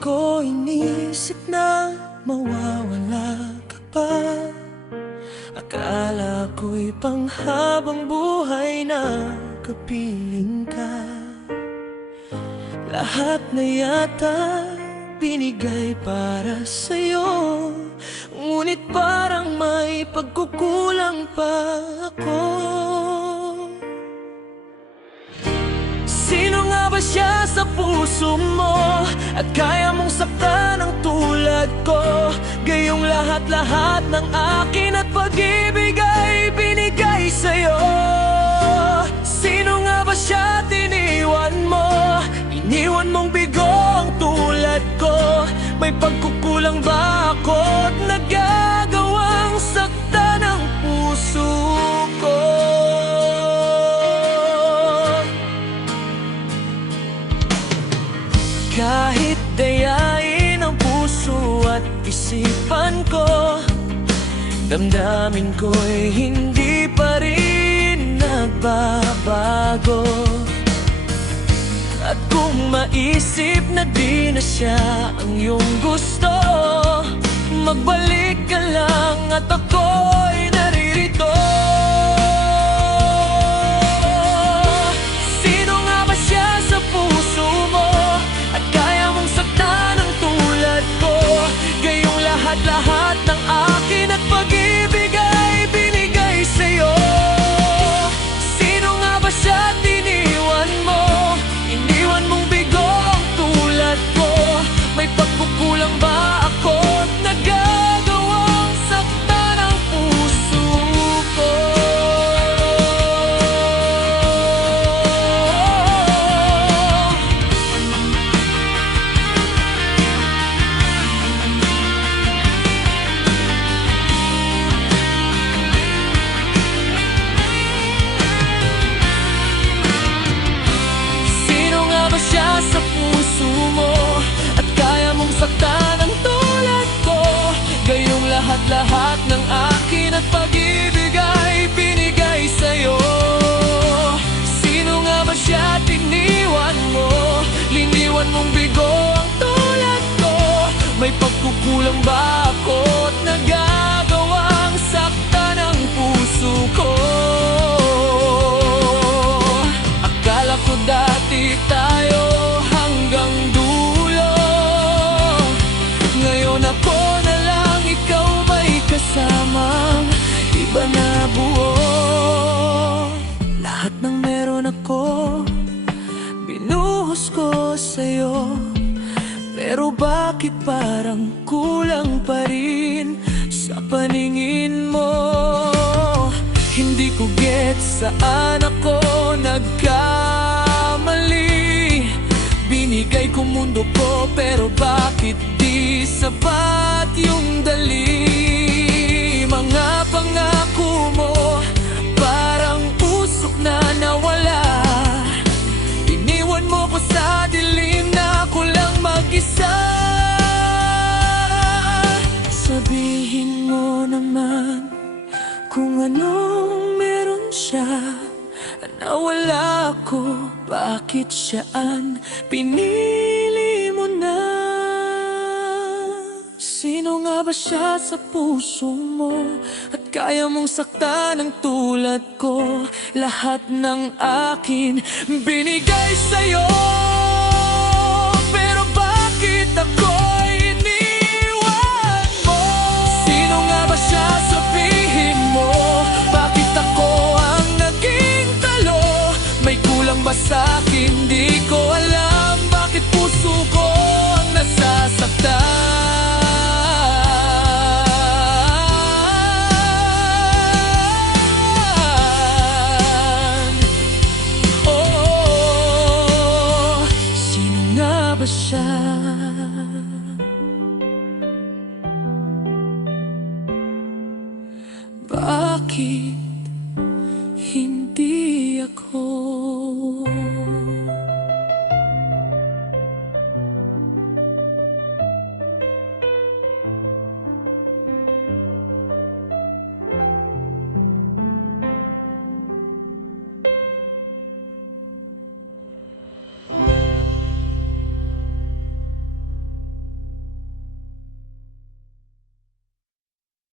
ko inisip na mawawala ka pa. Akala ko'y panghabang buhay na kapiling ka. Lahat na yata binigay para sa'yo, ngunit parang may pagkukulang pa ako. Sino nga ba siya sa puso mo at kaya mong saktan ng tulad ko? Gayong lahat-lahat ng akin at pag-ibig ay binigay sa'yo. Sino nga ba siya tiniwan mo? Iniwan mong bigo ang tulad ko. May pagkukulang ba ako't nagagawang saktan ng puso ko? Kahit dayain ang puso at isipan ko, damdamin ko'y hindi pa rin nagbabago. At kung maisip na di na siya ang iyong gusto, magbalik ka lang at ako'y naririto. Sino nga ba siya sa puso mo at kaya mong saktan ng tulad ko? Gayong lahat-lahat ng akin at pag-ibig ay binigay sa'yo. Sino nga ba siya tiniwan mo? Iniwan mong bigo ang tulad ko. May pagkukulang ba ako't nagagawang saktan ang puso ko? Siya sa puso mo at kaya mong saktan ang tulad ko. Gayong lahat-lahat ng akin at pag-ibig ay binigay sa'yo. Sino nga ba siya tiniwan mo? Liniwan mong bigo ang tulad ko. May pagkukulang ba ako't nagagawang saktan ang puso ko? Akala ko dati tayo hanggang dulo, ngayon ako na lang, ikaw may kasamang iba na buo. Lahat ng meron ako, binuhos ko sa'yo. Pero bakit parang kulang pa rin sa paningin mo? Hindi ko gets saan ako nagkamali. Binigay ko mundo ko pero bakit di sapat yung dali? Mga pangako mo parang usok na nawala. Iniwan mo ko sa dilim na ako lang mag-isa. Sabihin mo naman kung anong meron siya na wala ako, bakit siya ang pinili mo na? Sino nga ba siya sa puso mo at kaya mong saktan ng tulad ko? Lahat ng akin binigay sa'yo, pero bakit ako'y iniwan mo? Sino nga ba siya, sabihin mo? Bakit ako ang naging talo? May kulang ba sa'kin? Di ko alam bakit puso ko ang nasasaktan. Oh, sino nga ba siya? Bakit